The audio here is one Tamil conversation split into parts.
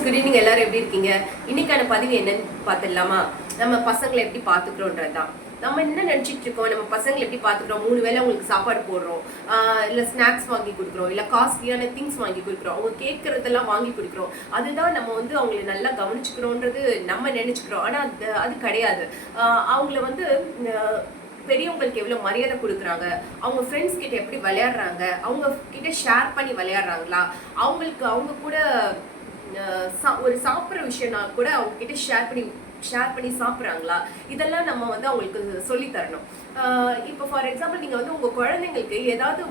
Friends, good evening. எல்லாரும் எப்படி இருக்கீங்க? இன்னைக்கான பதிவு என்னன்னு பார்த்துடலாமா? நம்ம பசங்களை எப்படி பார்த்துக்கிறோன்றது தான். நம்ம என்ன நினச்சிட்டு இருக்கோம், நம்ம பசங்களை எப்படி பார்த்துக்கிறோம்? 3 வேளை அவங்களுக்கு சாப்பாடு போடுறோம், இல்லை ஸ்நாக்ஸ் வாங்கி கொடுக்குறோம், இல்லை காஸ்ட்லியான திங்ஸ் வாங்கி கொடுக்குறோம், அவங்க கேட்கறதெல்லாம் வாங்கி கொடுக்குறோம். அதுதான் நம்ம வந்து அவங்களை நல்லா கவனிச்சுக்கிறோன்றது நம்ம நினச்சிக்கிறோம். ஆனால் அது கிடையாது. அவங்கள வந்து பெரியவங்களுக்கு எவ்வளோ மரியாதை கொடுக்குறாங்க, அவங்க ஃப்ரெண்ட்ஸ் கிட்ட எப்படி விளையாடுறாங்க, அவங்க கிட்ட ஷேர் பண்ணி விளையாடுறாங்களா, அவங்களுக்கு அவங்க கூட ஒரு சாப்பிட்ற விஷயம்னா கூட அவங்க கிட்ட ஷேர் பண்ணி சாப்பிட்றாங்களா, இதெல்லாம் நம்ம வந்து அவங்களுக்கு சொல்லி தரணும். இப்போ ஃபார் எக்ஸாம்பிள் நீங்கள் வந்து உங்கள் குழந்தைங்களுக்கு ஏதாவது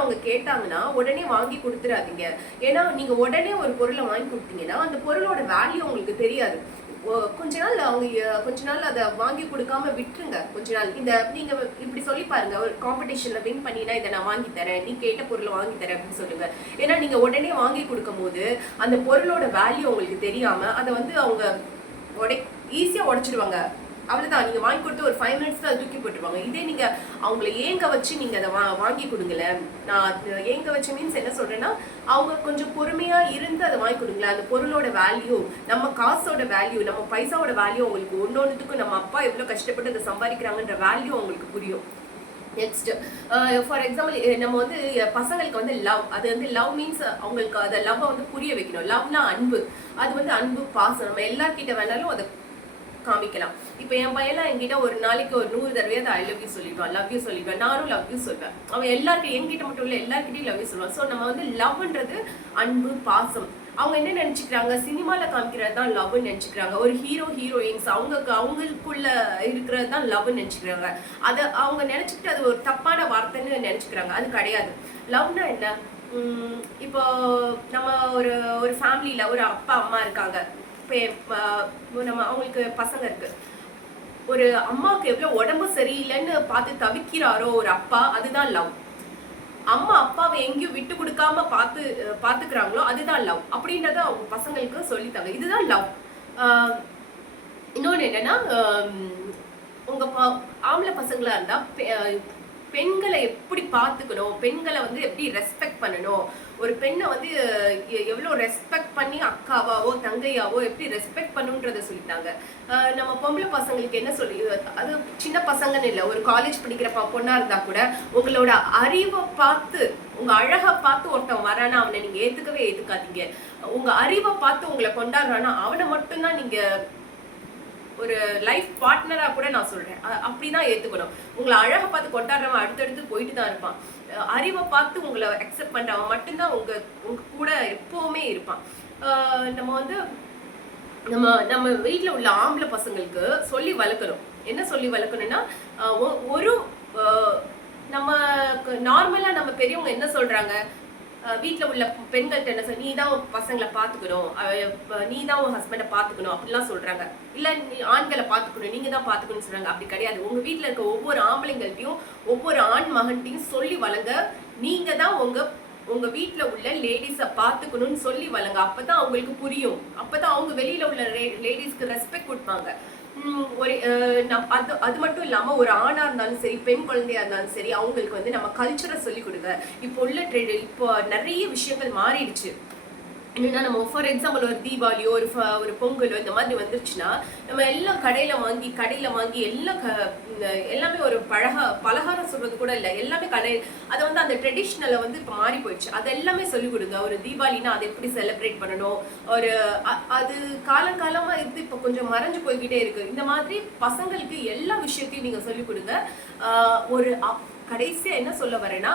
அவங்க கேட்டாங்கன்னா உடனே வாங்கி கொடுத்துடாதீங்க. ஏன்னா நீங்கள் உடனே ஒரு பொருளை வாங்கி கொடுத்தீங்கன்னா அந்த பொருளோட வேல்யூ உங்களுக்கு தெரியாது. கொஞ்ச நாள் அதை வாங்கி கொடுக்காம விட்டுருங்க. கொஞ்ச நாள் நீங்க இப்படி சொல்லி பாருங்க, ஒரு காம்படிஷன்ல வின் பண்ணினா இதை நான் வாங்கி தரேன், நீ கேட்ட பொருளை வாங்கி தரேன் அப்படின்னு சொல்லுங்க. ஏன்னா நீங்க உடனே வாங்கி கொடுக்கும் போது அந்த பொருளோட வேல்யூ உங்களுக்கு தெரியாம அதை வந்து அவங்க ஈஸியா உடைச்சிடுவாங்க. அவ்வளவுதான். நீங்க வாங்கி கொடுத்து ஒரு 5 மினிட்ஸ் தான் தூக்கி போட்டுருவாங்க. இதே நீங்க அவங்களை ஏங்க வச்சு நீங்க அதை வாங்கி கொடுங்களேன். நான் ஏங்க வச்சு மீன்ஸ் என்ன சொல்றேன்னா, அவங்க கொஞ்சம் பொறுமையா இருந்து அதை வாங்கி கொடுங்களேன். அந்த பொருளோட வேல்யூ, நம்ம காசோட வேல்யூ, நம்ம பைசாவோட வேல்யூ உங்களுக்கு ஒன்னொன்னுத்துக்கும் நம்ம அப்பா எவ்வளவு கஷ்டப்பட்டு அதை சம்பாதிக்கிறாங்கன்ற வேல்யூ அவங்களுக்கு புரியும். நெக்ஸ்ட், ஃபார் எக்ஸாம்பிள் நம்ம வந்து பசங்களுக்கு வந்து லவ், அது வந்து லவ் மீன்ஸ் அவங்களுக்கு அதை லவ்வை வந்து புரிய வைக்கணும். லவ்னா அன்பு, அது வந்து அன்பு பாசம். நம்ம எல்லார்கிட்ட வேணாலும் அதை காமிக்கலாம். இப்போ என் பையன்லாம் என்கிட்ட ஒரு நாளைக்கு ஒரு 100 தடவையாவது ஐ லவ் யூ சொல்லிடுவான், லவ் யூ சொல்லிடுவேன். நானும் லவ் யூ சொல்வேன். அவன் எல்லாருக்கும் என்கிட்ட மட்டும் இல்லை, எல்லாருக்கிட்டையும் லவ் யூ சொல்லுவான். ஸோ நம்ம வந்து லவ்ன்றது அன்பு பாசம். அவங்க என்ன நினைச்சுக்கிறாங்க, சினிமாவில் காமிக்கிறது தான் லவ்னு நினைச்சுக்கிறாங்க. ஒரு ஹீரோயின்ஸ் அவங்களுக்குள்ள இருக்கிறது தான் லவ்னு நினைச்சுக்கிறாங்க. அதை அவங்க நினைச்சுக்கிட்டு அது ஒரு தப்பான வார்த்தைன்னு நினைச்சுக்கிறாங்க. அது கிடையாது. லவ்னா என்ன? இப்போ நம்ம ஒரு ஃபேமிலியில ஒரு அப்பா அம்மா இருக்காங்க. நம்ம அவங்களுக்கு பசங்க இருக்கு. ஒரு அம்மாவுக்கு எவ்வளவு உடம்பு சரியில்லைன்னு பார்த்து தவிக்கிறாரோ ஒரு அப்பா, அதுதான் லவ். அம்மா அப்பாவை எங்கேயும் விட்டு கொடுக்காம பாத்துக்கிறாங்களோ அதுதான் லவ். அப்படின்றத அவங்க பசங்களுக்கு சொல்லித்தாங்க. இதுதான் லவ். இன்னொன்னு என்னன்னா, உங்க ஆம்பளை பசங்களா இருந்தா பெண்களை எப்படி பார்த்துக்கணும், பெண்களை வந்து எப்படி ரெஸ்பெக்ட் பண்ணணும், ஒரு பெண்ணை வந்து எவ்வளோ ரெஸ்பெக்ட் பண்ணி அக்காவாவோ தங்கையாவோ எப்படி ரெஸ்பெக்ட் பண்ணுன்றதை சொல்லிட்டாங்க. நம்ம பொம்பளை பசங்களுக்கு என்ன சொல்லி, அது சின்ன பசங்கன்னு இல்லை, ஒரு காலேஜ் படிக்கிற பொண்ணா இருந்தா கூட உங்களோட அறிவை பார்த்து, உங்க அழகை பார்த்து ஒருத்தன் வரானா அவனை நீங்க ஏத்துக்காதீங்க. உங்க அறிவை பார்த்து உங்களை கொண்டாடுறானா அவனை மட்டும்தான் நீங்க ஒரு லைஃப் பார்ட்னரா கூட நான் சொல்றேன். அப்படிதான் ஏத்துக்கணும். உங்களை அழகை பார்த்து கொண்டாடுறவன் அடுத்தடுத்து போயிட்டு தான் இருப்பான். அறிவை பார்த்து உங்களை அக்செப்ட் பண்றவன் மட்டும்தான் உங்க கூட எப்பவுமே இருப்பான். நம்ம வந்து நம்ம வீட்டுல உள்ள ஆம்பளை பசங்களுக்கு சொல்லி வளர்க்கணும். என்ன சொல்லி வளர்க்கணும்னா, ஒரு நம்ம நார்மலா நம்ம பெரியவங்க என்ன சொல்றாங்க, வீட்டில் உள்ள பெண்கள்கிட்ட என்ன நீ தான் பசங்களை பார்த்துக்கணும், நீ தான் உன் ஹஸ்பண்டை பார்த்துக்கணும் அப்படிலாம் சொல்றாங்க. இல்லை ஆண்களை பார்த்துக்கணும், நீங்க தான் பார்த்துக்கணும்னு சொல்றாங்க. அப்படி கிடையாது. உங்க வீட்டில் இருக்க ஒவ்வொரு ஆம்பளைங்கள்ட்டையும் ஒவ்வொரு ஆண் மகன்ட்டையும் சொல்லி வளங்க. நீங்க தான் உங்க வீட்டில் உள்ள லேடிஸை பார்த்துக்கணும்னு சொல்லி வளங்க. அப்பதான் அவங்களுக்கு புரியும். அப்பதான் அவங்க வெளியில உள்ள லேடிஸ்க்கு ரெஸ்பெக்ட் கொடுப்பாங்க. அது மட்டும் இல்லாம ஒரு ஆணா இருந்தாலும் சரி, பெண் குழந்தையா இருந்தாலும் சரி, அவங்களுக்கு வந்து நம்ம கல்ச்சரை சொல்லி கொடுங்க. இப்போ நிறைய விஷயங்கள் மாறிடுச்சு. என்னன்னா, நம்ம ஃபார் எக்ஸாம்பிள் ஒரு தீபாவளியோ ஒரு பொங்கலோ இந்த மாதிரி வந்துருச்சுன்னா, நம்ம எல்லாம் கடையில வாங்கி எல்லாமே ஒரு பலகாரம் சொல்றது கூட இல்லை, எல்லாமே அதை வந்து அந்த ட்ரெடிஷ்னலை வந்து இப்போ மாறி போயிடுச்சு. அது எல்லாமே சொல்லிக் கொடுங்க. ஒரு தீபாவளினா அதை எப்படி செலிப்ரேட் பண்ணணும், அது காலங்காலமா இருந்து இப்போ கொஞ்சம் மறைஞ்சு போய்கிட்டே இருக்கு. இந்த மாதிரி பசங்களுக்கு எல்லா விஷயத்தையும் நீங்க சொல்லிக் கொடுங்க. கடைசியா என்ன சொல்ல வரேன்னா,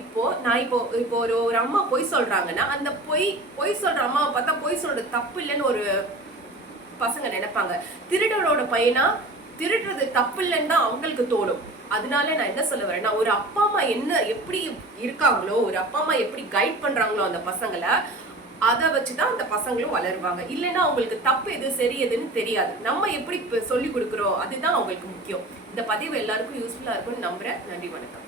இப்போ ஒரு அம்மா பொய் சொல்றாங்கன்னா, அந்த பொய் சொல்ற அம்மாவை பார்த்தா பொய் சொல்றது தப்பு இல்லைன்னு ஒரு பசங்க நினைப்பாங்க. திருடனோட பையனா திருடுறது தப்பு இல்லைன்னு தான் அவங்களுக்கு தோணும். அதனால நான் என்ன சொல்ல வரேன்னா, ஒரு அப்பா அம்மா எப்படி இருக்காங்களோ, ஒரு அப்பா அம்மா எப்படி கைட் பண்றாங்களோ அந்த பசங்களை, அதை வச்சுதான் அந்த பசங்களும் வளருவாங்க. இல்லைன்னா அவங்களுக்கு தப்பு எது சரி எதுன்னு தெரியாது. நம்ம எப்படி சொல்லி கொடுக்குறோம் அதுதான் அவங்களுக்கு முக்கியம். இந்த பதிவு எல்லாருக்கும் யூஸ்ஃபுல்லா இருக்கும்னு நம்புறேன். நன்றி, வணக்கம்.